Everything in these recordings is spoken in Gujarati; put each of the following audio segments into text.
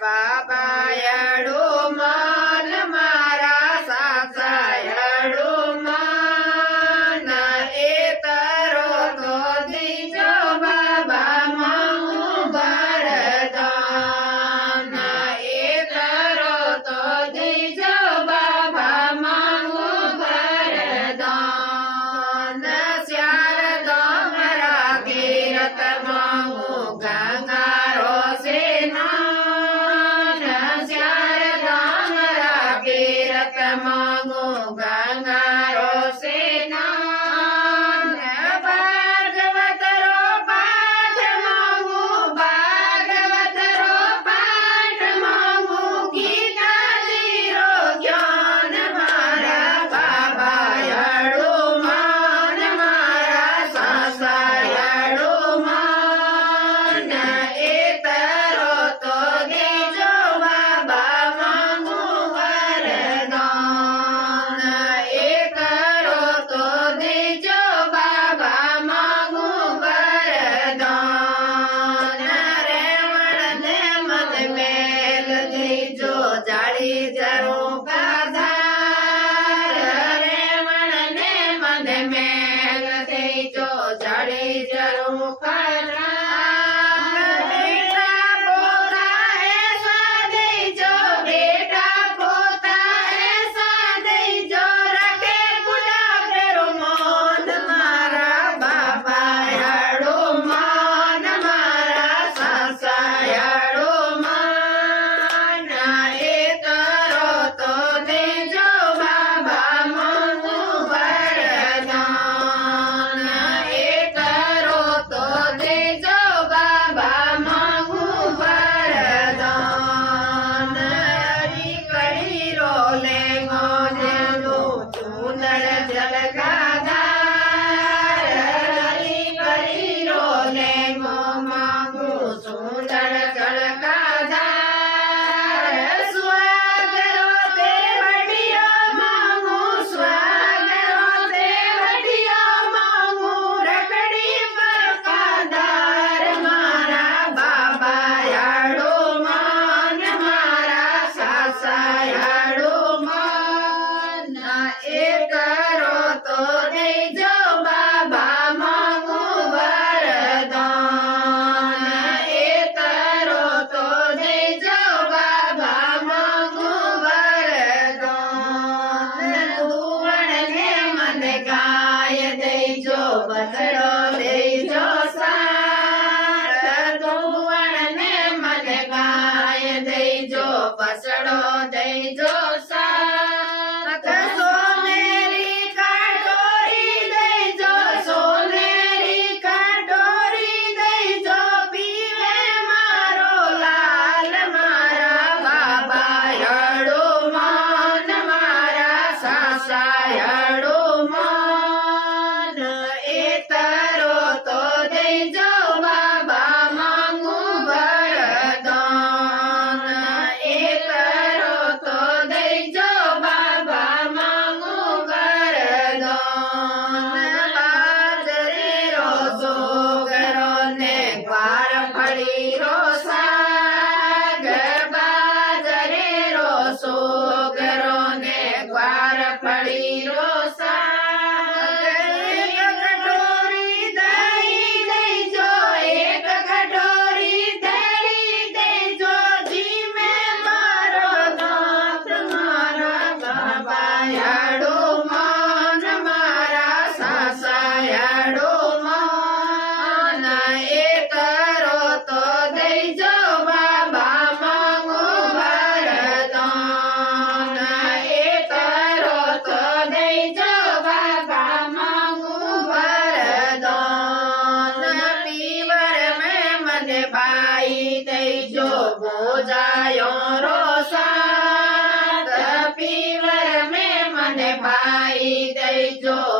બાબાયડો મન મારા સાસાયડો મન એ તરો તો દીજો બાબા મારું વરદાન એ તરો તો દીજો બાબા મારું વરદાન શારદા મારા કીર્ત મારું ગંગારો સેના માંગો ગંગારો સેના ભાગવત રો પાઠ માંગુ ભાગવત રો પાઠ માંગુ ગીતાજી રો જ્ઞાન મારા બાબાયડો મન મારા સાસાયડો મન એ તરો તો દેજો બાબા માંગુ જાળી જરો કાધાર રેવણ ને મન મેલ દેજો જાળી જરો કાધાર બેટા પોતા એસા દેજો બેટા પોતા એસા દેજો રખે ગુડા ફેરો મન મારા બાબાયડો મન મારા સાસાયડો બસડો દેજો સાથ ધુવણ ને મને ગાય દેજો બસડો દેજો સાથ સોનેરી કાટોરી દેજો સોનેરી કાટોરી દેજો પીવે મારો લાલ મારા બાબાયડો મન મારા સાસાયડો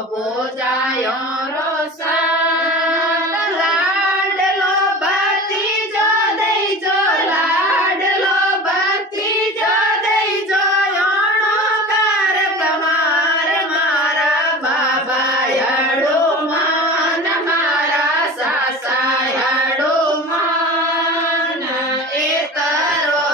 બોજાયો રોસા લાડલો ભતીજો દઈજો લાડલો ભતીજો દઈજો અણો કર કમાર મારા બાબાયડો મન મારા સાસાયડો મન એ તરો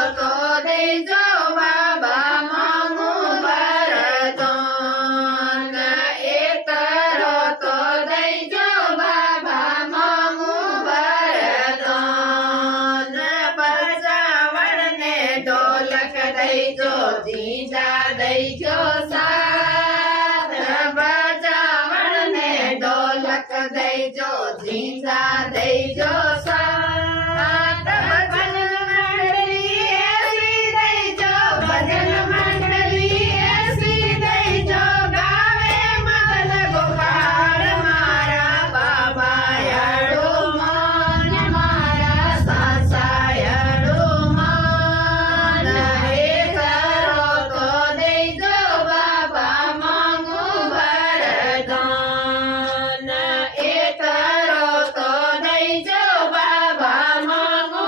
દઈજો જીજા દઈજો સાથ બજાવણ ને ઢોલક દઈજો જીજા દઈજો સાથ ભજન મંડળી એસી દઈજો ભજન મંડળી એસી દઈજો ગાવે મદન ગોપાળ મારા બાબાયડો મન મારા સાસાયડો મન એ કરો તો દઈજો બાબા માંગુ વરદાન એ કરો તો દઈજો બાબા માંગુ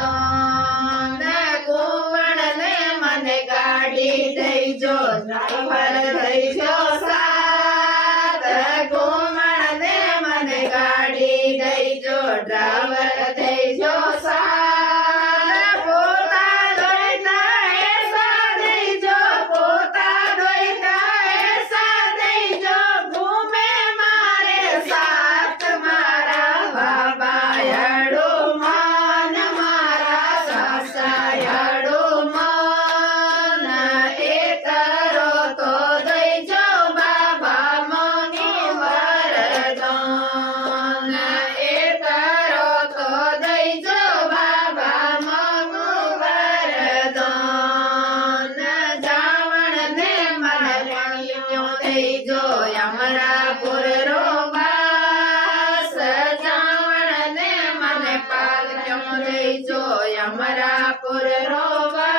વરદાન કુંવર ને મને ગાડી દઈજો ડ્રાઈવર દઈજો સાથ કુંવર ને મને ગાડી દઈજો ડ્રાઈવર દઈજો સાથ પોતા દોઈતા એસા દઈજો પોતા દોઈતા એસા દઈજો ઘૂમે મારે સાથ મારા બાબાયડો મન મારા સાસાયડો મન એ કરો તો દઈજો બાબા મને વરદાન એ કરો તો દઈજો બાબા મને વરદાન જાવણ ને મને પાણીઓ દઈજો અમરાપુર રો વાસ જાવણ ને મને પાલક્યો દઈજો અમરાપુર રો વાસ